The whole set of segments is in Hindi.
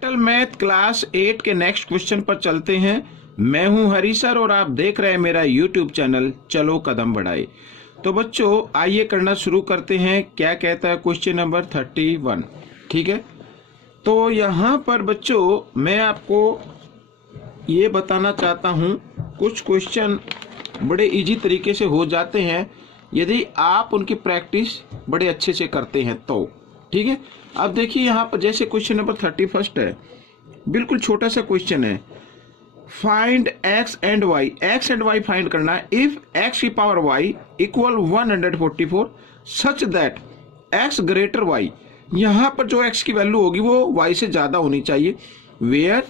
डिजिटल मैथ क्लास 8 के नेक्स्ट क्वेश्चन पर चलते हैं। मैं हूं हरी सर और आप देख रहे हैं मेरा यूट्यूब चैनल चलो कदम बढ़ाए। तो बच्चों आइए करना शुरू करते हैं। क्या कहता है क्वेश्चन नंबर 31। ठीक है, तो यहाँ पर बच्चों मैं आपको ये बताना चाहता हूँ, कुछ क्वेश्चन बड़े इजी तरीके से हो जाते हैं यदि आप उनकी प्रैक्टिस बड़े अच्छे से करते हैं तो। ठीक है, अब देखिए यहाँ पर जैसे क्वेश्चन नंबर 31 है, बिल्कुल छोटा सा क्वेश्चन है। Find X and Y, X and Y find करना है। इफ एक्स की power Y equal 144 such that X greater Y, यहाँ पर जो एक्स की वैल्यू होगी वो वाई से ज्यादा होनी चाहिए। Where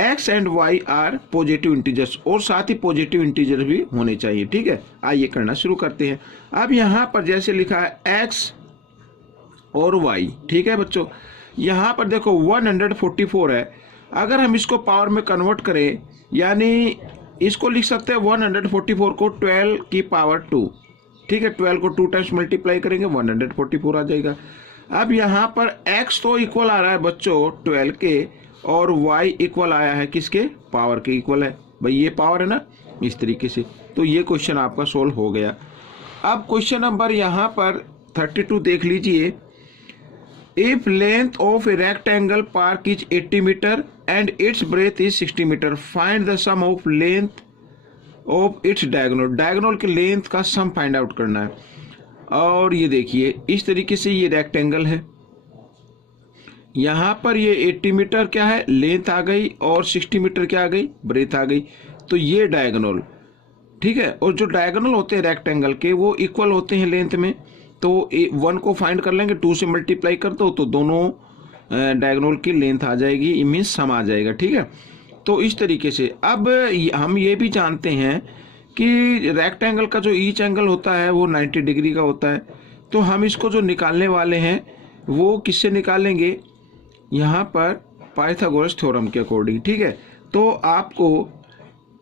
X and Y are positive integers, और साथ ही पॉजिटिव इंटीजर भी होने चाहिए। ठीक है, आइए करना शुरू करते हैं। अब यहाँ पर जैसे लिखा है एक्स और वाई, ठीक है बच्चों, यहाँ पर देखो 144 है। अगर हम इसको पावर में कन्वर्ट करें, यानी इसको लिख सकते हैं 144 को 12 की पावर 2। ठीक है, 12 को 2 टाइम्स मल्टीप्लाई करेंगे 144 आ जाएगा। अब यहाँ पर x तो इक्वल आ रहा है बच्चों 12 के, और y इक्वल आया है किसके, पावर के इक्वल है। भाई ये पावर है ना, इस तरीके से। तो ये क्वेश्चन आपका सोल्व हो गया। अब क्वेश्चन नंबर यहाँ पर 32 देख लीजिए। If length of a rectangle park is 80 meter and its breadth is 60 meter, find the sum of length of its diagonal. Diagonal के length का sum find out करना है। और ये देखिए इस तरीके से ये रेक्टेंगल है, यहाँ पर ये 80 मीटर क्या है लेंथ आ गई, और 60 मीटर क्या आ गई, ब्रेथ आ गई। तो ये डायगोनल, ठीक है। और जो डायगोनल होते हैं रेक्टेंगल के वो इक्वल होते हैं लेंथ में। तो 1 को फाइंड कर लेंगे, 2 से मल्टीप्लाई कर दो तो दोनों डायगोनल की लेंथ आ जाएगी, मीन्स सम आ जाएगा। ठीक है, तो इस तरीके से। अब हम ये भी जानते हैं कि रेक्टेंगल का जो ईच एंगल होता है वो 90 डिग्री का होता है। तो हम इसको जो निकालने वाले हैं वो किससे निकालेंगे, यहाँ पर पाइथागोरस थ्योरम के अकॉर्डिंग। ठीक है, तो आपको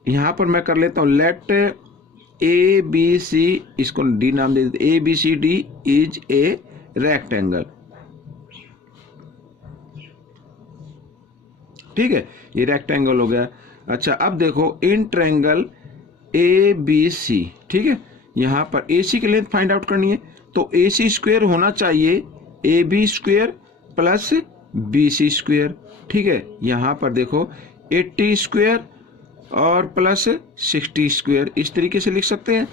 यहाँ पर मैं कर लेता हूँ, लेट ए बी सी, इसको डी नाम दे देते, A B C D is a rectangle. ठीक है, ये रेक्टेंगल हो गया। अच्छा, अब देखो इन ट्रायंगल ए बी सी, ठीक है, यहाँ पर ए सी की लेंथ फाइंड आउट करनी है। तो ए सी स्क्वेयर होना चाहिए A B square plus B C square. ठीक है, यहाँ पर देखो 80 स्क्वेयर और प्लस 60 स्क्वेयर, इस तरीके से लिख सकते हैं।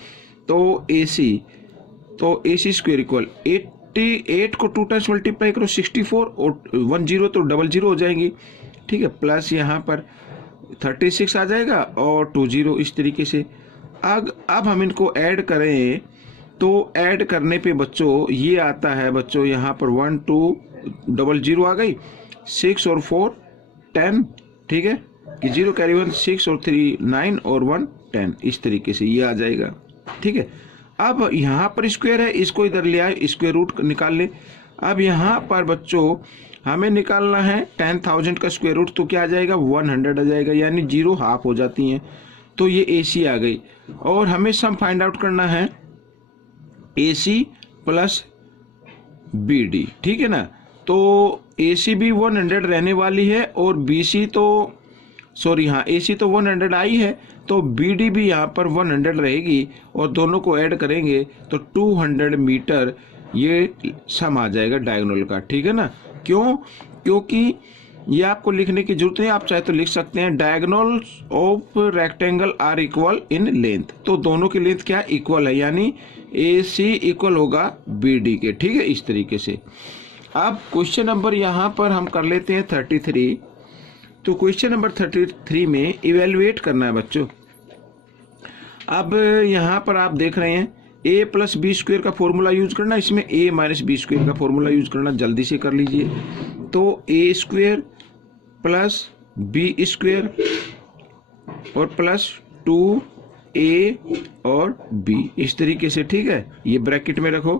तो ए सी स्क्वेयर इक्वल 88 को 2 टाइम्स मल्टीप्लाई करो 64, और 10 तो 00 हो जाएंगी। ठीक है, प्लस यहाँ पर 36 आ जाएगा और 20, इस तरीके से। अब हम इनको ऐड करें तो ऐड करने पे बच्चों ये आता है बच्चों, यहाँ पर 1 2 00 आ गई, 6 और 4 10। ठीक है, कि 0 कैरी 1, 6 और 3 9 और 1 10, इस तरीके से ये आ जाएगा। ठीक है, अब यहाँ पर स्क्वायर है, इसको इधर ले आए, स्क्वायर रूट निकाल ले। अब यहाँ पर बच्चों हमें निकालना है 10,000 का स्क्वायर रूट, तो क्या आ जाएगा 100 आ जाएगा, यानी 0 हाफ हो जाती हैं। तो ये ए सी आ गई, और हमें सम फाइंड आउट करना है ए सी प्लस बी डी। ठीक है ना, तो ए सी भी 100 रहने वाली है, और बी सी तो सॉरी हाँ ए सी तो 100 आई है, तो बी डी भी यहाँ पर 100 रहेगी, और दोनों को ऐड करेंगे तो 200 मीटर ये सम आ जाएगा डायगोनल का। ठीक है ना, क्यों, क्योंकि ये आपको लिखने की जरूरत नहीं, आप चाहे तो लिख सकते हैं diagonals of rectangle are equal in length. तो दोनों की लेंथ क्या इक्वल है, यानी ए सी इक्वल होगा बी डी के। ठीक है, इस तरीके से। अब क्वेश्चन नंबर यहाँ पर हम कर लेते हैं 33। तो क्वेश्चन नंबर 33 में इवेलुएट करना है बच्चों। अब यहाँ पर आप देख रहे हैं a प्लस बी स्क्वेयर का फॉर्मूला यूज करना, इसमें a माइनस बी स्क्वेयर का फॉर्मूला यूज करना, जल्दी से कर लीजिए। तो a square plus B square और प्लस 2a और b, इस तरीके से। ठीक है, ये ब्रैकेट में रखो,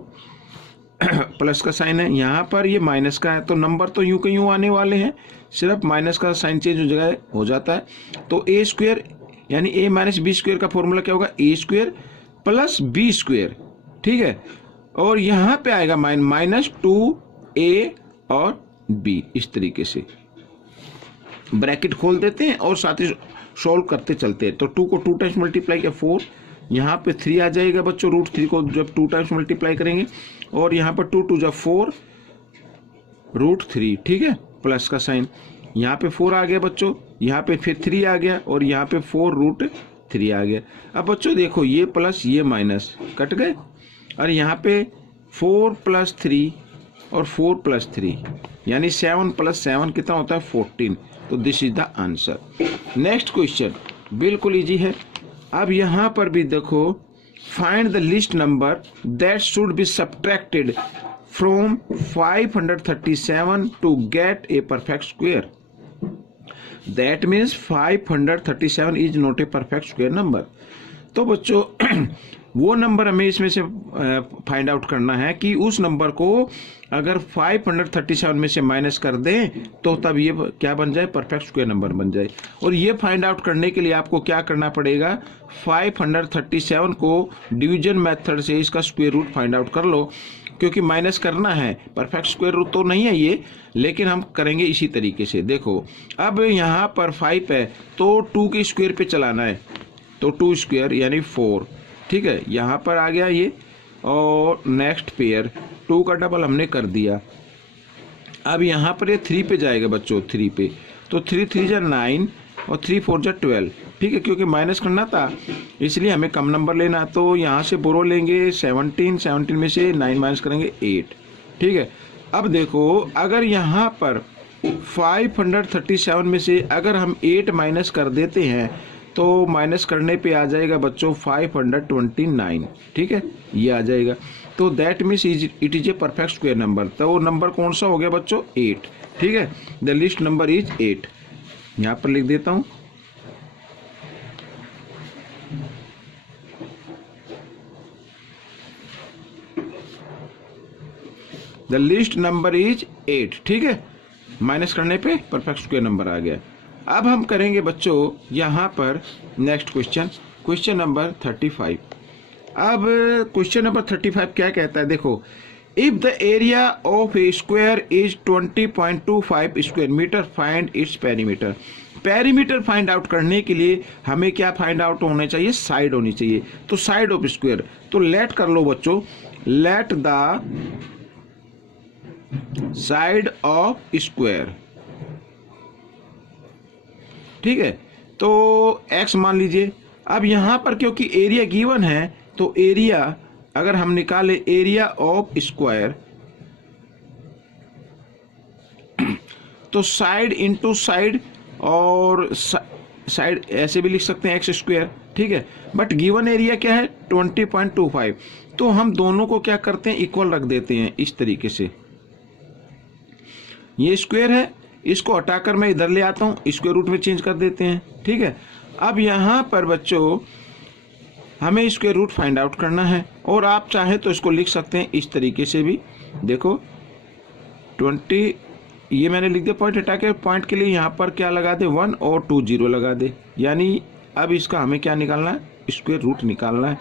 प्लस का साइन है, यहाँ पर ये माइनस का है, तो नंबर तो यूं के यूं आने वाले हैं, सिर्फ माइनस का साइन चेंज हो जगह हो जाता है। तो ए स्क्वेयर यानी ए माइनस बी स्क्वेयर का फॉर्मूला क्या होगा, ए स्क्वेयर प्लस बी स्क्वेयर। ठीक है, और यहाँ पे आएगा -2a और b, इस तरीके से। ब्रैकेट खोल देते हैं और साथ ही सॉल्व करते चलते हैं। तो 2 को 2 टाइम्स मल्टीप्लाई किया 4, यहाँ पे 3 आ जाएगा बच्चों, √3 को जब 2 टाइम्स मल्टीप्लाई करेंगे, और यहाँ पर 2 2 जा 4 √3, ठीक है, प्लस का साइन, यहाँ पे 4 आ गया बच्चों, यहाँ पे फिर 3 आ गया और यहाँ पे 4 √3 आ गया। अब बच्चों देखो ये प्लस ये माइनस कट गए, और यहाँ पे 4 + 3 और 4 + 3 यानी 7 + 7 कितना होता है 14। तो this is the answer. Next question बिल्कुल इजी है। अब यहाँ पर भी देखो, find the least number that should be subtracted from 537 to get a perfect square. That means 537 is not a perfect square number. तो बच्चों वो नंबर हमें इसमें से फाइंड आउट करना है कि उस नंबर को अगर 537 में से माइनस कर दें तो तब ये क्या बन जाए, परफेक्ट स्क्वायर नंबर बन जाए। और ये फाइंड आउट करने के लिए आपको क्या करना पड़ेगा, 537 को डिवीजन मेथड से इसका स्क्वायर रूट फाइंड आउट कर लो, क्योंकि माइनस करना है, परफेक्ट स्क्वायर रूट तो नहीं है ये, लेकिन हम करेंगे इसी तरीके से। देखो अब यहाँ पर 5 है तो 2 के स्क्वायर पे चलाना है, तो 2 स्क्वायर यानी 4, ठीक है, यहाँ पर आ गया ये, और नेक्स्ट पेयर 2 का डबल हमने कर दिया। अब यहाँ पर ये 3 पे जाएगा बच्चों, 3 पे, तो 3 3 जा 9 और 3 4 जा 12, ठीक है, क्योंकि माइनस करना था इसलिए हमें कम नंबर लेना। तो यहाँ से बोरो लेंगे 17 में से 9 माइनस करेंगे 8, ठीक है। अब देखो अगर यहाँ पर 537 में से अगर हम 8 माइनस कर देते हैं तो माइनस करने पे आ जाएगा बच्चों 529, ठीक है, ये आ जाएगा। तो that means it is a perfect square number. तो वो नंबर कौन सा हो गया बच्चों, 8, ठीक है, द लिस्ट नंबर इज 8। यहाँ पर लिख देता हूँ, द लिस्ट नंबर इज 8, ठीक है, माइनस करने पे परफेक्ट स्क्वायर नंबर आ गया। अब हम करेंगे बच्चों यहाँ पर नेक्स्ट क्वेश्चन, क्वेश्चन नंबर 35। अब क्वेश्चन नंबर 35 क्या कहता है, देखो, if the area of a square is 20.25 square metre find its perimeter. Perimeter find out करने के लिए हमें क्या फाइंड आउट होना चाहिए, साइड होनी चाहिए। तो साइड ऑफ स्क्वायर, तो लेट कर लो बच्चों, let the side of square, ठीक है, तो x मान लीजिए। अब यहां पर क्योंकि एरिया गिवन है तो एरिया अगर हम निकाले एरिया ऑफ स्क्वायर, तो साइड इंटू साइड, और साइड ऐसे भी लिख सकते हैं x², ठीक है, बट गिवन एरिया क्या है 20.25। तो हम दोनों को क्या करते हैं, इक्वल रख देते हैं इस तरीके से। ये स्क्वायर है, इसको हटाकर मैं इधर ले आता हूं, स्क्वायर रूट में चेंज कर देते हैं, ठीक है। अब यहां पर बच्चों हमें स्क्वायर रूट फाइंड आउट करना है, और आप चाहे तो इसको लिख सकते हैं इस तरीके से भी। देखो 20, ये मैंने लिख दिया, पॉइंट हटा के, पॉइंट के लिए यहाँ पर क्या लगा दे 1 और 2 0 लगा दे, यानी अब इसका हमें क्या निकालना है, स्क्वायर रूट निकालना है।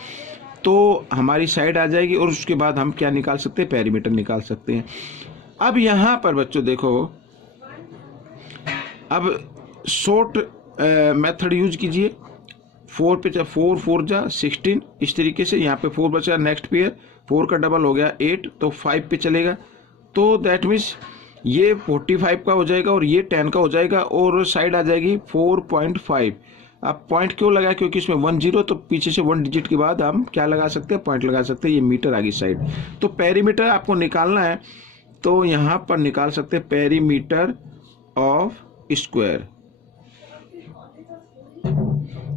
तो हमारी साइड आ जाएगी और उसके बाद हम क्या निकाल सकते हैं, पेरीमीटर निकाल सकते हैं। अब यहाँ पर बच्चों देखो, अब शॉर्ट मेथड यूज कीजिए, 4 पे 4 4 जा 16, इस तरीके से। यहाँ पे 4 बचा, नेक्स्ट पेयर 4 का डबल हो गया 8, तो 5 पे चलेगा। तो दैट मीन्स ये 45 का हो जाएगा और ये 10 का हो जाएगा, और साइड आ जाएगी 4.5। अब पॉइंट क्यों लगा, क्योंकि इसमें 1 0, तो पीछे से 1 डिजिट के बाद हम क्या लगा सकते हैं, पॉइंट लगा सकते हैं। ये मीटर आ गई साइड। तो पेरीमीटर आपको निकालना है, तो यहाँ पर निकाल सकते हैं perimeter of square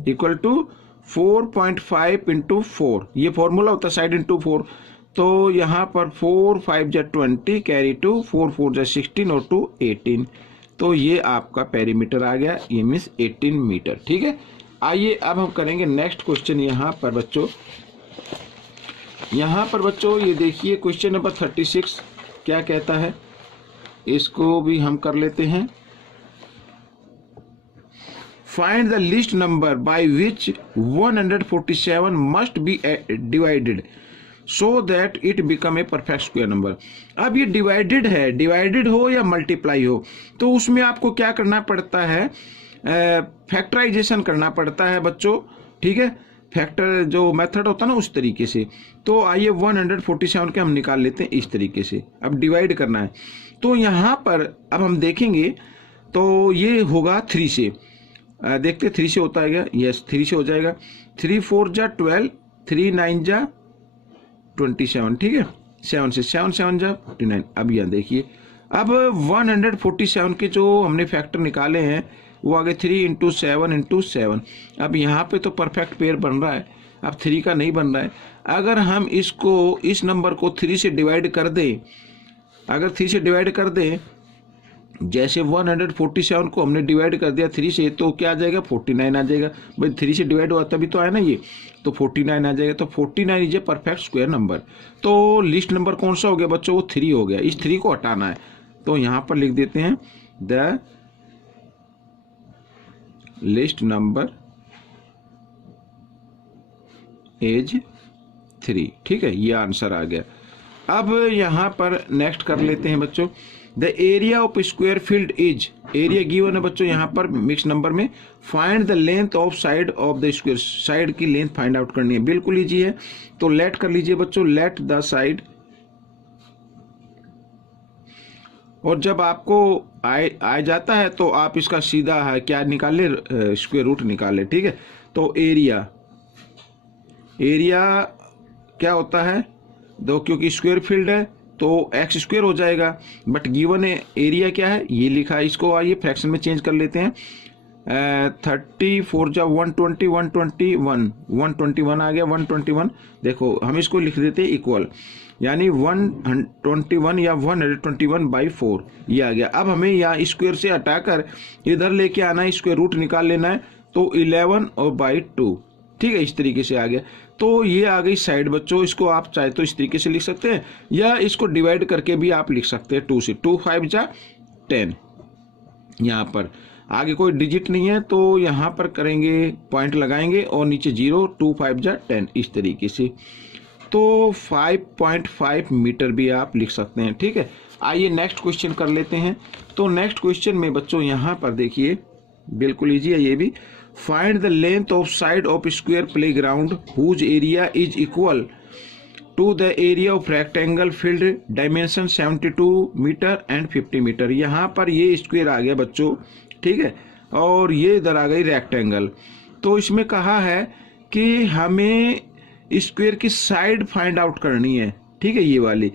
equal to 4.5 into 4, ये फॉर्मूला होता है साइड इंटू 4। तो यहाँ पर 4 5 जा 20 कैरी टू 4 4 जा 16 और 2 18, तो ये आपका पेरीमीटर आ गया, ये मीन्स 18 मीटर, ठीक है। आइए अब हम करेंगे नेक्स्ट क्वेश्चन। यहाँ पर बच्चों ये देखिए क्वेश्चन नंबर 36 क्या कहता है, इसको भी हम कर लेते हैं। Find the least number by which 147 must be divided so that it become a perfect square number. अब ये डिवाइडेड है, डिवाइडेड हो या मल्टीप्लाई हो, तो उसमें आपको क्या करना पड़ता है, फैक्टराइजेशन करना पड़ता है बच्चों, ठीक है, फैक्टर जो मेथड होता है ना उस तरीके से। तो आइए 147 के हम निकाल लेते हैं इस तरीके से। अब डिवाइड करना है, तो यहाँ पर अब हम देखेंगे तो ये होगा 3 से, देखते 3 से होता है क्या, यस 3 से हो जाएगा। 3 4 जा 12, 3 9 जा 27, ठीक है, 7 से 7 7 जा 49। अब यहाँ देखिए, अब 147 के जो हमने फैक्टर निकाले हैं वो आगे 3 × 7 × 7। अब यहाँ पे तो परफेक्ट पेयर बन रहा है, अब 3 का नहीं बन रहा है। अगर हम इसको, इस नंबर को 3 से डिवाइड कर दें, अगर 3 से डिवाइड कर दें, जैसे 147 को हमने डिवाइड कर दिया 3 से, तो क्या आ जाएगा, 49 आ जाएगा। भाई 3 से डिवाइड हुआ तभी तो आया ना ये, तो 49 आ जाएगा। तो 49 is a perfect square number. तो लिस्ट नंबर कौन सा हो गया बच्चों, वो 3 हो गया। इस 3 को हटाना है, तो यहाँ पर लिख देते हैं द लिस्ट नंबर इज 3, ठीक है, ये आंसर आ गया। अब यहाँ पर नेक्स्ट कर लेते हैं बच्चों, the area of square field is, area given है बच्चों यहाँ पर मिक्स नंबर में, find the length of side of the square, side की लेंथ फाइंड आउट करनी है, बिल्कुल इजी है। तो लेट कर लीजिए बच्चों, लेट द साइड, और जब आपको आ जाता है तो आप इसका सीधा है क्या निकाल ले, स्क्वायर रूट निकाल ले, ठीक है। तो एरिया, एरिया क्या होता है, दो, क्योंकि स्क्वायर फील्ड है तो एक्स स्क्वायर हो जाएगा, बट गिवन है एरिया क्या है, ये लिखा है। इसको आइए फ्रैक्शन में चेंज कर लेते हैं। 34 जा 120, 121, 121 आ गया, 121। देखो हम इसको लिख देते हैं इक्वल, यानी 121 या 121/4 ये आ गया। अब हमें यहाँ स्क्वायर से हटाकर इधर लेके आना है, स्क्वायर रूट निकाल लेना है, तो 11/2, ठीक है, इस तरीके से आ गया। तो ये आ गई साइड बच्चों। इसको आप चाहे तो इस तरीके से लिख सकते हैं, या इसको डिवाइड करके भी आप लिख सकते हैं 2 से। 2 5 जा 10, यहाँ पर आगे कोई डिजिट नहीं है तो यहाँ पर करेंगे, पॉइंट लगाएंगे और नीचे 0, 2 5 जा 10, इस तरीके से। तो 5.5 मीटर भी आप लिख सकते हैं, ठीक है। आइए नेक्स्ट क्वेश्चन कर लेते हैं। तो नेक्स्ट क्वेश्चन में बच्चों यहाँ पर देखिए, बिल्कुल इजी है ये भी। Find the length of side of square playground whose area is equal to the area of rectangle field, dimension 72 metre and 50 metre. यहाँ पर ये स्क्वायर आ गया बच्चों, ठीक है, और ये इधर आ गई रेक्टेंगल। तो इसमें कहा है कि हमें स्क्वायर की साइड फाइंड आउट करनी है, ठीक है, ये वाली।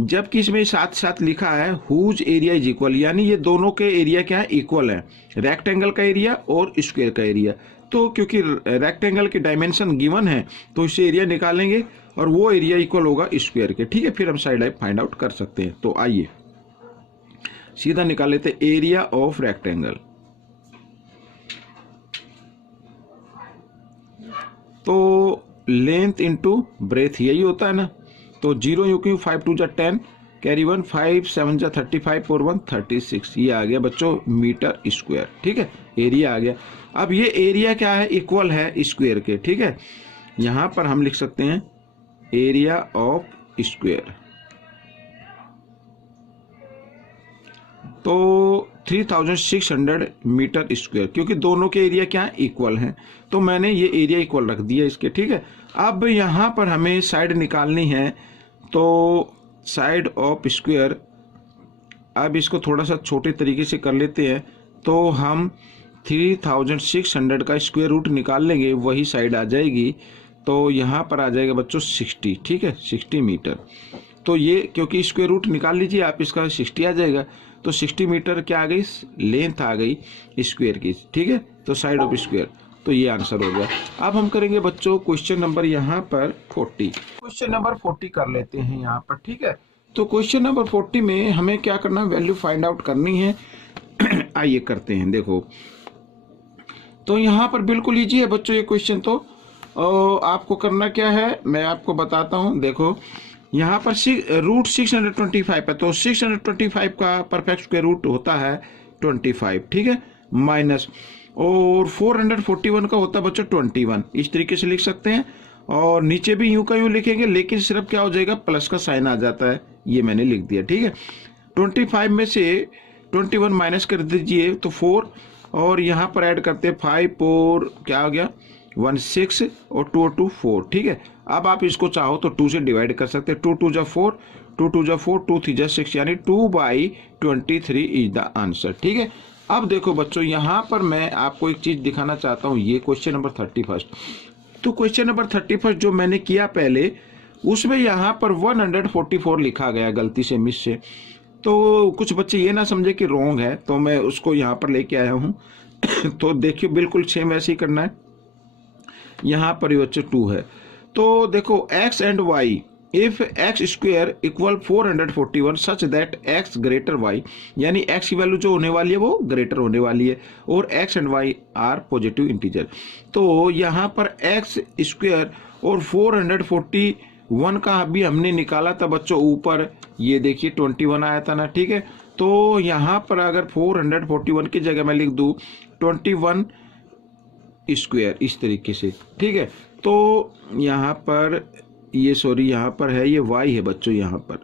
जबकि इसमें साथ साथ लिखा है हुज एरिया इज इक्वल, यानी ये दोनों के एरिया क्या है, इक्वल है, रेक्टेंगल का एरिया और स्क्वायर का एरिया। तो क्योंकि रेक्टेंगल की डायमेंशन गिवन है तो इससे एरिया निकालेंगे और वो एरिया इक्वल होगा स्क्वायर के, ठीक है। फिर हम साइड फाइंड आउट कर सकते हैं। तो आइए सीधा निकाल लेते एरिया ऑफ रेक्टेंगल। तो लेंथ इंटू ब्रेथ यही होता है ना, तो 0 यू क्यू 5 2 जा 10, कैरी 1, 5 7 जा 35, 4 1 36, ये आ गया बच्चों मीटर स्क्वायर, ठीक है, एरिया आ गया। अब ये एरिया क्या है, इक्वल है स्क्वायर के, ठीक है। यहां पर हम लिख सकते हैं एरिया ऑफ स्क्वायर, तो 3600 मीटर स्क्वायर, क्योंकि दोनों के एरिया क्या है, इक्वल हैं, तो मैंने ये एरिया इक्वल रख दिया इसके, ठीक है। अब यहाँ पर हमें साइड निकालनी है, तो साइड ऑफ स्क्वायर, अब इसको थोड़ा सा छोटे तरीके से कर लेते हैं। तो हम 3600 का स्क्वायर रूट निकाल लेंगे, वही साइड आ जाएगी। तो यहाँ पर आ जाएगा बच्चों 60, ठीक है, 60 मीटर। तो ये क्योंकि स्क्वायर रूट निकाल लीजिए आप, इसका 60 आ जाएगा। तो 60 मीटर क्या आ गई, लेंथ आ गई स्क्वायर की, ठीक है। तो साइड ऑफ स्क्वायर, तो ये आंसर हो गया। अब हम करेंगे बच्चों क्वेश्चन नंबर यहाँ पर 40, क्वेश्चन नंबर 40 कर लेते हैं यहाँ पर, ठीक है। तो क्वेश्चन नंबर 40 में हमें क्या करना है, वैल्यू फाइंड आउट करनी है। आइए करते हैं। देखो तो यहाँ पर बिल्कुल इजी है बच्चों ये क्वेश्चन। तो आपको करना क्या है मैं आपको बताता हूँ। देखो यहाँ पर रूट 625 है, तो 625 का परफेक्ट स्क्वायर रूट होता है 25, ठीक है, माइनस, और 441 का होता है बच्चों 21, इस तरीके से लिख सकते हैं। और नीचे भी यूं का यूं लिखेंगे, लेकिन सिर्फ क्या हो जाएगा, प्लस का साइन आ जाता है, ये मैंने लिख दिया। ठीक है, 25 में से 21 माइनस कर दीजिए तो 4, और यहाँ पर ऐड करते 5 और क्या आ गया 16 और 2 और 2 4। ठीक है, अब आप इसको चाहो तो 2 से डिवाइड कर सकते हैं। 2 2 जा 4, 2 2 जा 4, 2 3 जा 6, यानी 2/23 इज द आंसर। ठीक है, अब देखो बच्चों, यहाँ पर मैं आपको एक चीज दिखाना चाहता हूँ, ये क्वेश्चन नंबर 31। तो क्वेश्चन नंबर 31 जो मैंने किया पहले, उसमें यहाँ पर 144 लिखा गया गलती से, मिस से। तो कुछ बच्चे ये ना समझे कि रॉन्ग है, तो मैं उसको यहाँ पर लेके आया हूँ। तो देखिए बिल्कुल सेम वैसे ही करना है। यहाँ पर ये बच्चे 2 है, तो देखो x and y, if x square equal 441 such that x greater y, यानी x की वैल्यू जो होने वाली है वो ग्रेटर होने वाली है, और x and y are positive integer. तो यहाँ पर x स्क्वेयर और 441 का भी हमने निकाला था बच्चों, ऊपर ये देखिए 21 आया था ना। ठीक है, तो यहाँ पर अगर 441 की जगह मैं लिख दूँ 21 स्क्वायर इस तरीके से। ठीक है, तो यहाँ पर ये यहाँ पर है, ये y है बच्चों यहाँ पर,